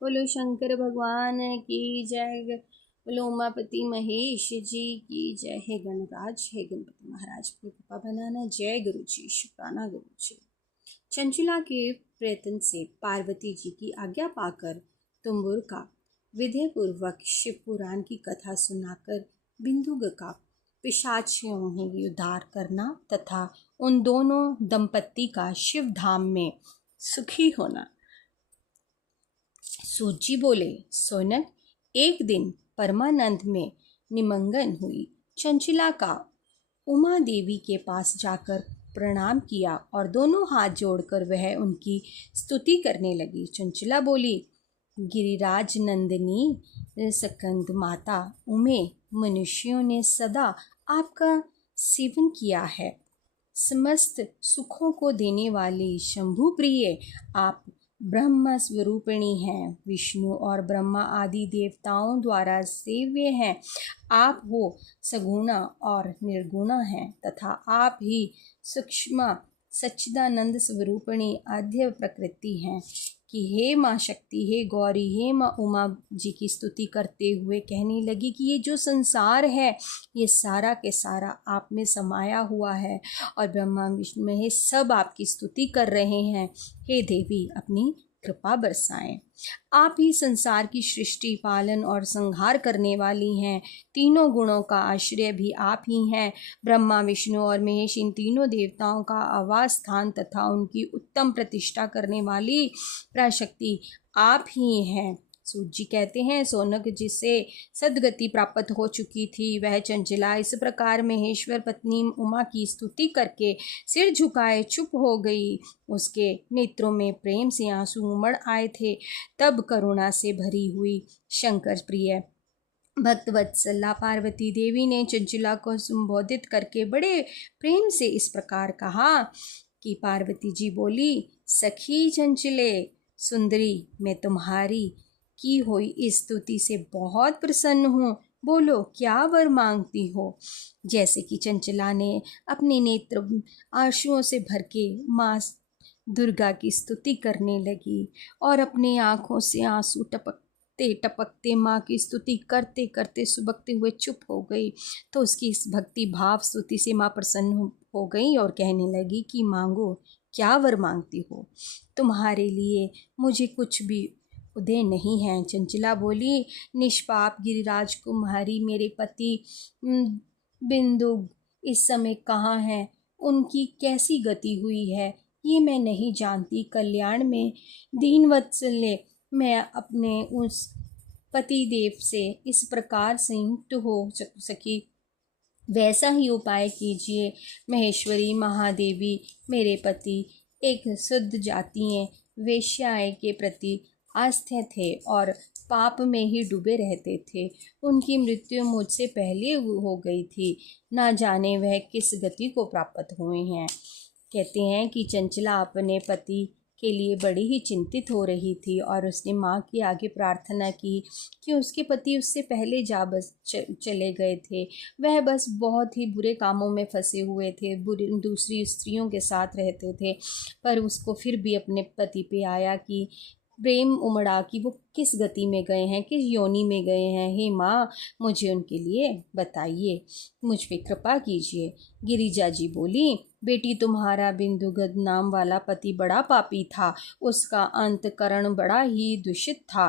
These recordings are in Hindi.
बोलो शंकर भगवान की जय। बोलो उमापति महेश जी की जय। हे गणराज, हे गणपति महाराज की कृपा बनाना। जय गुरु जी, शुक्राना गुरु जी। चंचला के प्रयत्न से पार्वती जी की आज्ञा पाकर तुम्बुर का विधेय पूर्वक शिव पुराण की कथा सुनाकर बिंदुग का पिशाचियों में उद्धार करना तथा उन दोनों दंपत्ति का शिव धाम में सुखी होना। सूत जी बोले, सोनक, एक दिन परमानंद में निमंगन हुई। चंचला का उमा देवी के पास जाकर प्रणाम किया और दोनों हाथ जोड़कर वह उनकी स्तुति करने लगी। चंचला बोली, गिरिराज नंदिनी सकंद माता उमे, मनुष्यों ने सदा आपका सेवन किया है। समस्त सुखों को देने वाली शंभु प्रिय आप ब्रह्म स्वरूपिणी हैं। विष्णु और ब्रह्मा आदि देवताओं द्वारा सेव्य हैं। आप हो सगुणा और निर्गुणा हैं तथा आप ही सूक्ष्म सच्चिदानंद स्वरूपिणी आद्य प्रकृति हैं। कि हे माँ शक्ति, हे गौरी, हे माँ उमा जी की स्तुति करते हुए कहने लगी कि ये जो संसार है ये सारा के सारा आप में समाया हुआ है और ब्रह्मा विष्णु महेश सब आपकी स्तुति कर रहे हैं। हे देवी, अपनी कृपा बरसाएं। आप ही संसार की सृष्टि, पालन और संहार करने वाली हैं। तीनों गुणों का आश्रय भी आप ही हैं। ब्रह्मा विष्णु और महेश इन तीनों देवताओं का आवास स्थान तथा उनकी उत्तम प्रतिष्ठा करने वाली प्राशक्ति आप ही हैं। सूत जी कहते हैं, सोनक जिसे सदगति प्राप्त हो चुकी थी वह चंचला इस प्रकार महेश्वर पत्नी उमा की स्तुति करके सिर झुकाए चुप हो गई। उसके नेत्रों में प्रेम से आंसू उमड़ आए थे। तब करुणा से भरी हुई शंकर प्रिय भक्तवत्सला पार्वती देवी ने चंचला को संबोधित करके बड़े प्रेम से इस प्रकार कहा कि पार्वती जी बोली, सखी चंचले सुंदरी, मैं तुम्हारी की हुई इस स्तुति से बहुत प्रसन्न हूँ। बोलो, क्या वर मांगती हो। जैसे कि चंचला ने अपने नेत्र आंसुओं से भर के माँ दुर्गा की स्तुति करने लगी और अपने आँखों से आंसू टपकते टपकते माँ की स्तुति करते करते सुबकते हुए चुप हो गई। तो उसकी इस भक्ति भाव स्तुति से माँ प्रसन्न हो गई और कहने लगी कि मांगो, क्या वर मांगती हो। तुम्हारे लिए मुझे कुछ भी उदय नहीं है। चंचला बोली, निष्पाप गिरिराज कुमारी, मेरे पति बिंदु इस समय कहाँ हैं, उनकी कैसी गति हुई है ये मैं नहीं जानती। कल्याण में दीनवत्सल्य मैं अपने उस पति देव से इस प्रकार संयुक्त हो सकी, वैसा ही उपाय कीजिए। महेश्वरी महादेवी, मेरे पति एक शुद्ध जातीय वेश्याएं के प्रति आस्था थे और पाप में ही डूबे रहते थे। उनकी मृत्यु मुझसे पहले हो गई थी। ना जाने वह किस गति को प्राप्त हुए हैं। कहते हैं कि चंचला अपने पति के लिए बड़ी ही चिंतित हो रही थी और उसने माँ के आगे प्रार्थना की कि उसके पति उससे पहले जा बस चले गए थे। वह बस बहुत ही बुरे कामों में फंसे हुए थे, बुरी दूसरी स्त्रियों के साथ रहते थे, पर उसको फिर भी अपने पति पे आया कि प्रेम उमड़ा कि वो किस गति में गए हैं, किस योनि में गए हैं। हे माँ, मुझे उनके लिए बताइए, मुझ पे कृपा कीजिए। गिरिजा जी बोली, बेटी, तुम्हारा बिंदुगत नाम वाला पति बड़ा पापी था। उसका अंतकरण बड़ा ही दूषित था।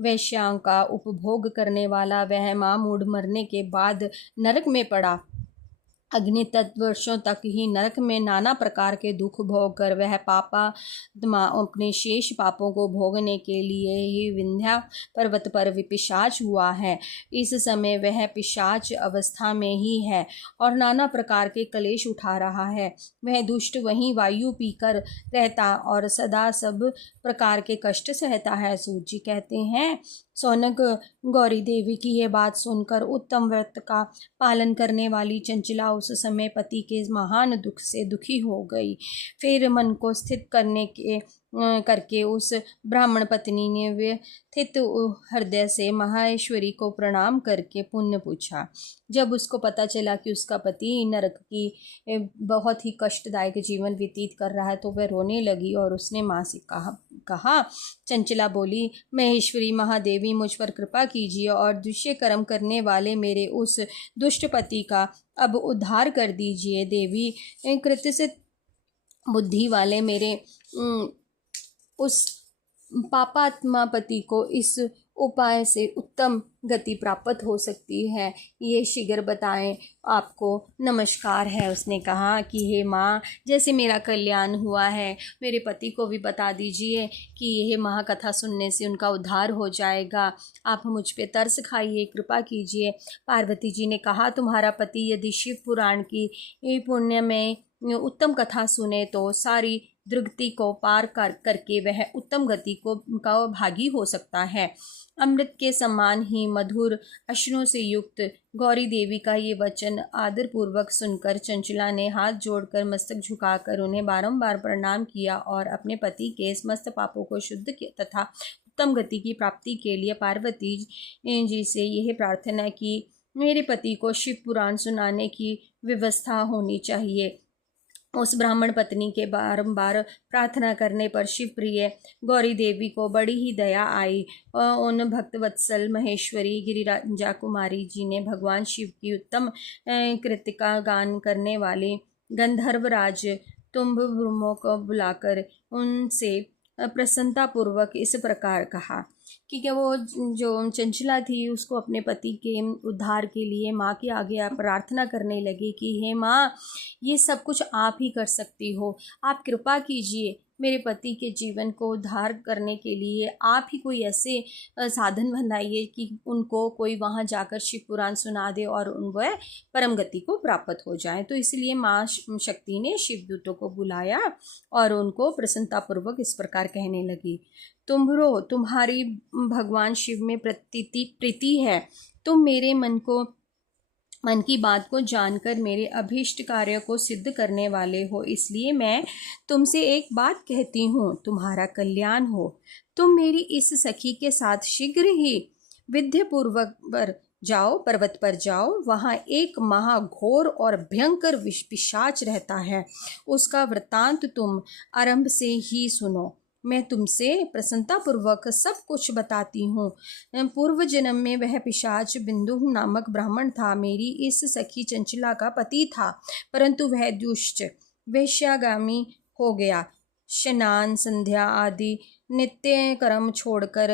वैश्याओं का उपभोग करने वाला वह मामूढ़ मरने के बाद नरक में पड़ा। अग्नि तत्व वर्षों तक ही नरक में नाना प्रकार के दुख भोग कर वह पापात्मा अपने शेष पापों को भोगने के लिए ही विंध्या पर्वत पर पिशाच हुआ है। इस समय वह पिशाच अवस्था में ही है और नाना प्रकार के कलेश उठा रहा है। वह दुष्ट वहीं वायु पीकर रहता और सदा सब प्रकार के कष्ट सहता है। सूत जी कहते हैं, सोनक, गौरी देवी की यह बात सुनकर उत्तम व्रत का पालन करने वाली चंचला उस समय पति के महान दुख से दुखी हो गई। फिर मन को स्थित करके उस ब्राह्मण पत्नी ने व्यथित हृदय से महाऐश्वरी को प्रणाम करके पुण्य पूछा। जब उसको पता चला कि उसका पति नरक की बहुत ही कष्टदायक जीवन व्यतीत कर रहा है तो वह रोने लगी और उसने माँ से कहा। चंचला बोली, महेश्वरी महादेवी मुझ पर कृपा कीजिए और दुष्य कर्म करने वाले मेरे उस दुष्ट पति का अब उद्धार कर दीजिए। देवी, कृत्य बुद्धि वाले मेरे उस पापात्मा पति को इस उपाय से उत्तम गति प्राप्त हो सकती है, ये शीघ्र बताएं। आपको नमस्कार है। उसने कहा कि हे माँ, जैसे मेरा कल्याण हुआ है, मेरे पति को भी बता दीजिए कि यह महाकथा सुनने से उनका उद्धार हो जाएगा। आप मुझ पे तरस खाइए, कृपा कीजिए। पार्वती जी ने कहा, तुम्हारा पति यदि शिव पुराण की पुण्य में उत्तम कथा सुने तो सारी दुर्गति को पार करके वह उत्तम गति का भागी हो सकता है। अमृत के समान ही मधुर अश्रुओं से युक्त गौरी देवी का ये वचन आदरपूर्वक सुनकर चंचला ने हाथ जोड़कर मस्तक झुकाकर उन्हें बारंबार प्रणाम किया और अपने पति के समस्त पापों को शुद्ध किया तथा उत्तम गति की प्राप्ति के लिए पार्वती जी से यह प्रार्थना की, मेरे पति को शिव पुराण सुनाने की व्यवस्था होनी चाहिए। उस ब्राह्मण पत्नी के बारंबार प्रार्थना करने पर शिव प्रिय गौरी देवी को बड़ी ही दया आई। उन भक्तवत्सल महेश्वरी गिरिराजा कुमारी जी ने भगवान शिव की उत्तम कृत्य का गान करने वाले गंधर्वराज तुम्ब ब्रह्मों को बुलाकर उनसे प्रसन्नतापूर्वक इस प्रकार कहा कि क्या वो जो चंचला थी उसको अपने पति के उद्धार के लिए माँ के आगे प्रार्थना करने लगी कि हे माँ, ये सब कुछ आप ही कर सकती हो, आप कृपा कीजिए, मेरे पति के जीवन को उद्धार करने के लिए आप ही कोई ऐसे साधन बनाइए कि उनको कोई वहाँ जाकर शिव पुराण सुना दे और वह परम गति को प्राप्त हो जाए। तो इसलिए माँ शक्ति ने शिवदूतों को बुलाया और उनको प्रसन्नतापूर्वक इस प्रकार कहने लगी, तुम्भरो, तुम्हारी भगवान शिव में प्रीति है, तुम मेरे मन की बात को जानकर मेरे अभीष्ट कार्य को सिद्ध करने वाले हो, इसलिए मैं तुमसे एक बात कहती हूँ, तुम्हारा कल्याण हो। तुम मेरी इस सखी के साथ शीघ्र ही विद्यापूर्वक पर्वत पर जाओ। वहाँ एक महाघोर और भयंकर पिशाच रहता है, उसका वृत्तांत तुम आरंभ से ही सुनो। मैं तुमसे प्रसन्नतापूर्वक सब कुछ बताती हूँ। पूर्व जन्म में वह पिशाच बिंदु नामक ब्राह्मण था, मेरी इस सखी चंचला का पति था, परंतु वह दुष्ट वेश्यागामी हो गया। स्नान संध्या आदि नित्य कर्म छोड़कर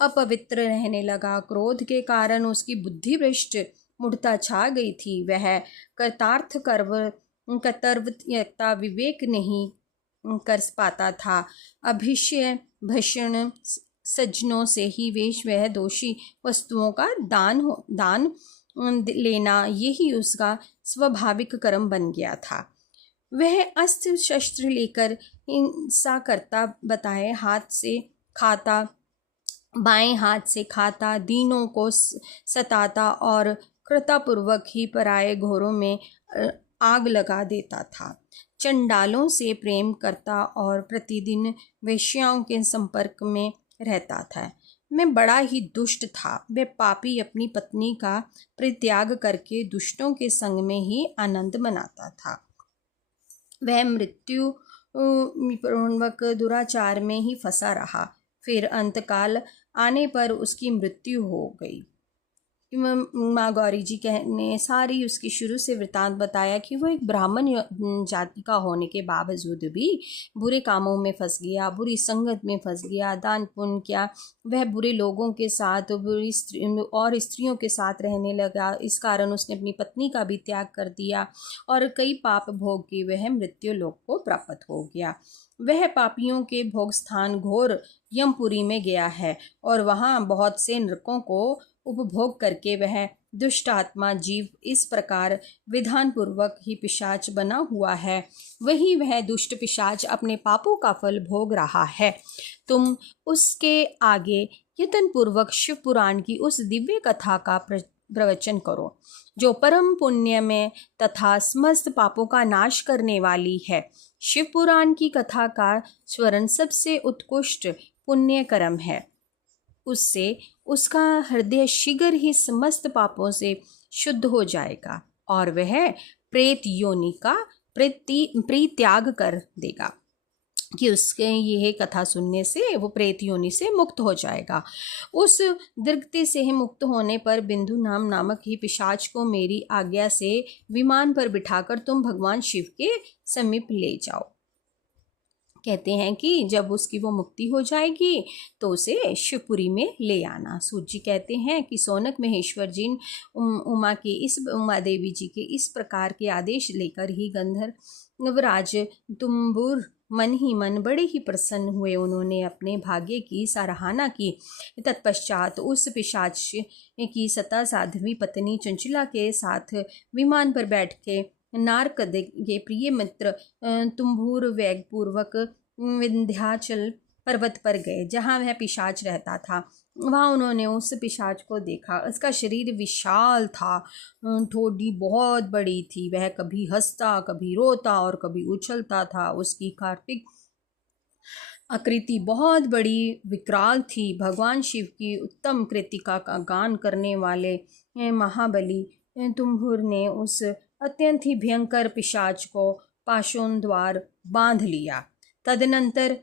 अपवित्र रहने लगा। क्रोध के कारण उसकी बुद्धि भ्रष्ट मूढ़ता छा गई थी। वह कर्तव्यता विवेक नहीं कर पाता था। अभिषय भषण सज्जनों से ही वह दोषी वस्तुओं का दान लेना, यही उसका स्वाभाविक कर्म बन गया था। वह अस्त्र शस्त्र लेकर हिंसा करता, बताए हाथ से खाता, बाएं हाथ से खाता, दीनों को सताता और कृतापूर्वक ही पराये घोरों में आग लगा देता था। चंडालों से प्रेम करता और प्रतिदिन वेश्याओं के संपर्क में रहता था। मैं बड़ा ही दुष्ट था। वह पापी अपनी पत्नी का परित्याग करके दुष्टों के संग में ही आनंद मनाता था। वह मृत्यु पूर्वक दुराचार में ही फंसा रहा। फिर अंतकाल आने पर उसकी मृत्यु हो गई। माँ गौरी जी ने सारी उसकी शुरू से वृतांत बताया कि वो एक ब्राह्मण जाति का होने के बावजूद भी बुरे कामों में फंस गया, बुरी संगत में फंस गया, दान पुण्य किया, वह बुरे लोगों के साथ, बुरी स्त्रियों के साथ रहने लगा। इस कारण उसने अपनी पत्नी का भी त्याग कर दिया और कई पाप भोग के वह मृत्यु लोक को प्राप्त हो गया। वह पापियों के भोग स्थान घोर यमपुरी में गया है और वहाँ बहुत से नरकों को उपभोग करके वह दुष्ट आत्मा जीव इस प्रकार विधान पूर्वक ही पिशाच बना हुआ है। वही वह दुष्ट पिशाच अपने पापों का फल भोग रहा है। तुम उसके आगे यत्न पूर्वक शिव पुराण की उस दिव्य कथा का प्रवचन करो, जो परम पुण्य में तथा समस्त पापों का नाश करने वाली है। शिव पुराण की कथा का स्मरण सबसे उत्कृष्ट पुण्य कर्म है। उससे उसका हृदय शीघ्र ही समस्त पापों से शुद्ध हो जाएगा और वह प्रेत योनि का परित्याग कर देगा। कि उसके यह कथा सुनने से वो प्रेत योनि से मुक्त हो जाएगा। उस दृगति से मुक्त होने पर बिंदु नामक ही पिशाच को मेरी आज्ञा से विमान पर बिठाकर तुम भगवान शिव के समीप ले जाओ। कहते हैं कि जब उसकी वो मुक्ति हो जाएगी तो उसे शिवपुरी में ले आना। सूत जी कहते हैं कि सौनक महेश्वर जी उमा देवी जी के इस प्रकार के आदेश लेकर ही गंधर्वराज तुम्बुर मन ही मन बड़े ही प्रसन्न हुए। उन्होंने अपने भाग्य की सराहना की। तत्पश्चात उस पिशाच की सता साध्वी पत्नी चंचला के साथ विमान पर बैठ के नारद के प्रिय मित्र तुम्बुर वेगपूर्वक विंध्याचल पर्वत पर गए, जहाँ वह पिशाच रहता था। वहाँ उन्होंने उस पिशाच को देखा। उसका शरीर विशाल था, ठोड़ी बहुत बड़ी थी। वह कभी हंसता, कभी रोता और कभी उछलता था। उसकी कार्तिक आकृति बहुत बड़ी विकराल थी। भगवान शिव की उत्तम कृतिका का गान करने वाले महाबली तुम्बुर ने उस अत्यंत ही भयंकर पिशाच को पाशों द्वार बांध लिया। तदनंतर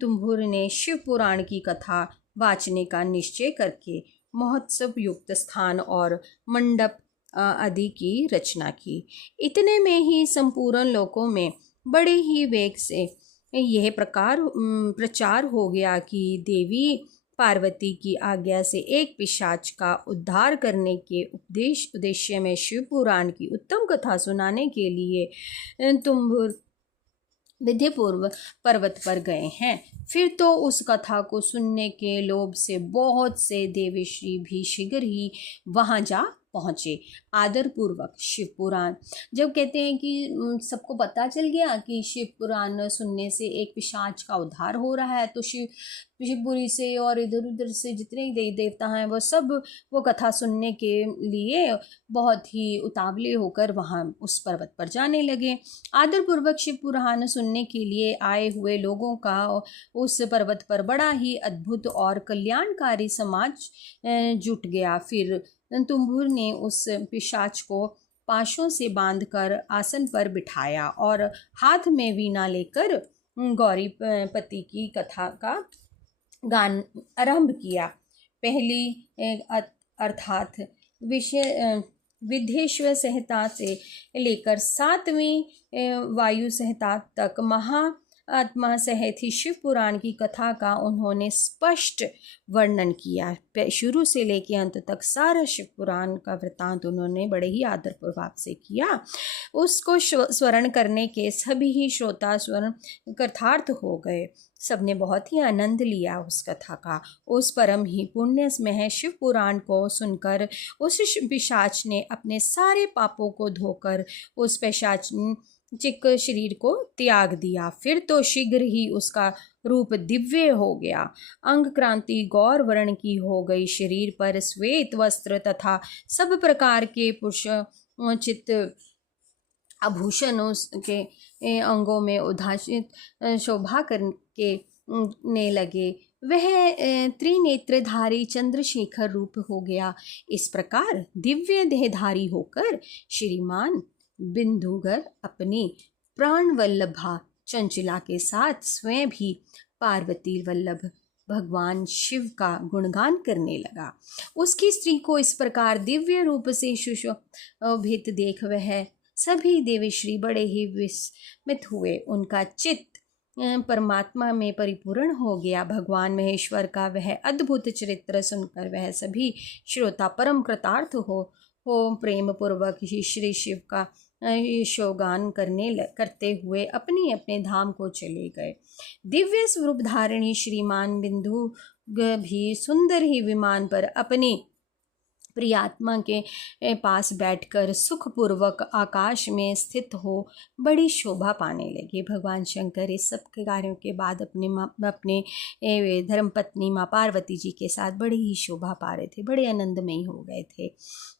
तुम्बुर ने शिव पुराण की कथा वाचने का निश्चय करके महोत्सव युक्त स्थान और मंडप आदि की रचना की। इतने में ही संपूर्ण लोकों में बड़े ही वेग से यह प्रचार हो गया कि देवी पार्वती की आज्ञा से एक पिशाच का उद्धार करने के उद्देश्य में शिव पुराण की उत्तम कथा सुनाने के लिए तुम्बुर विधिपूर्व पर्वत पर गए हैं। फिर तो उस कथा को सुनने के लोभ से बहुत से देवश्री भी शीघ्र ही वहां जा पहुँचे। आदरपूर्वक शिव पुराण जब कहते हैं कि सबको पता चल गया कि शिव पुराण सुनने से एक पिशाच का उद्धार हो रहा है, तो शिवपुरी से और इधर उधर से जितने देवी देवता हैं वो सब वो कथा सुनने के लिए बहुत ही उतावले होकर वहाँ उस पर्वत पर जाने लगे। आदरपूर्वक शिव पुराण सुनने के लिए आए हुए लोगों का उस पर्वत पर बड़ा ही अद्भुत और कल्याणकारी समाज जुट गया। फिर तुम्बुर ने उस पिशाच को पाशों से बांधकर आसन पर बिठाया और हाथ में वीणा लेकर गौरी पति की कथा का गान आरंभ किया। पहली अर्थात विधेश्वर संहिता से लेकर 7वीं वायु संहिता तक आत्मा सहित ही शिव पुराण की कथा का उन्होंने स्पष्ट वर्णन किया। शुरू से लेकर अंत तक सारा शिव पुराण का वृतांत उन्होंने बड़े ही आदरपूर्वक से किया। उसको स्वर्ण करने के सभी ही श्रोता स्वर्ण कृतार्थ हो गए। सबने बहुत ही आनंद लिया उस कथा का। उस परम ही पुण्यमय शिव पुराण को सुनकर उस पिशाच ने अपने सारे पापों को धोकर उस पिशाचिक शरीर को त्याग दिया। फिर तो शीघ्र ही उसका रूप दिव्य हो गया। अंग क्रांति गौर वर्ण की हो गई। शरीर पर श्वेत वस्त्र तथा सब प्रकार के पुरुषोचित आभूषणों के अंगों में उद्भासित शोभा करके ने लगे। वह त्रिनेत्रधारी चंद्रशेखर रूप हो गया। इस प्रकार दिव्य देहधारी होकर श्रीमान बिंदुगर अपनी प्राण वल्लभा चंचला के साथ स्वयं भी पार्वती वल्लभ भगवान शिव का गुणगान करने लगा। उसकी स्त्री को इस प्रकार दिव्य रूप से सुशोभित देख वह सभी देवश्री बड़े ही विस्मित हुए। उनका चित्त परमात्मा में परिपूर्ण हो गया। भगवान महेश्वर का वह अद्भुत चरित्र सुनकर वह सभी श्रोता परम कृतार्थ हो प्रेम पूर्वक ही श्री शिव का यशोगान करते हुए अपने अपने धाम को चले गए। दिव्य स्वरूप धारिणी श्रीमान बिंदु भी सुंदर ही विमान पर अपनी प्रियात्मा के पास बैठकर सुखपूर्वक आकाश में स्थित हो बड़ी शोभा पाने लगे। भगवान शंकर इस सब के कार्यों के बाद अपने धर्मपत्नी माँ पार्वती जी के साथ बड़ी ही शोभा पा रहे थे, बड़े आनंदमयी हो गए थे।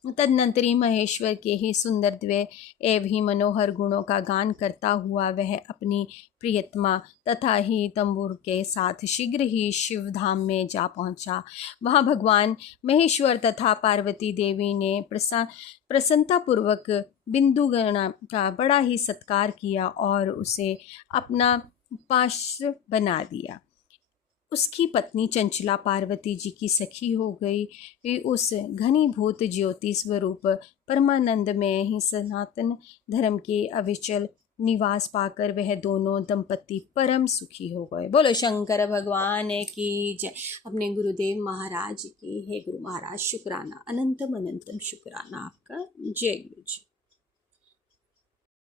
तदनंतरी महेश्वर के ही सुंदर दिव्य एवं मनोहर गुणों का गान करता हुआ वह अपनी प्रियतमा तथा ही तंबूर के साथ शीघ्र ही शिव धाम में जा पहुंचा। वहां भगवान महेश्वर तथा पार्वती देवी ने प्रसन्नतापूर्वक बिंदुगणा का बड़ा ही सत्कार किया और उसे अपना पार्श्व बना दिया। उसकी पत्नी चंचला पार्वती जी की सखी हो गई। उस घनीभूत ज्योति स्वरूप परमानंद में ही सनातन धर्म के अविचल निवास पाकर वह दोनों दंपति परम सुखी हो गए। बोलो शंकर भगवान की जय। अपने गुरुदेव महाराज की। हे गुरु महाराज शुक्राना, अनंतम अनंतम शुक्राना आपका। जय गुरु जी।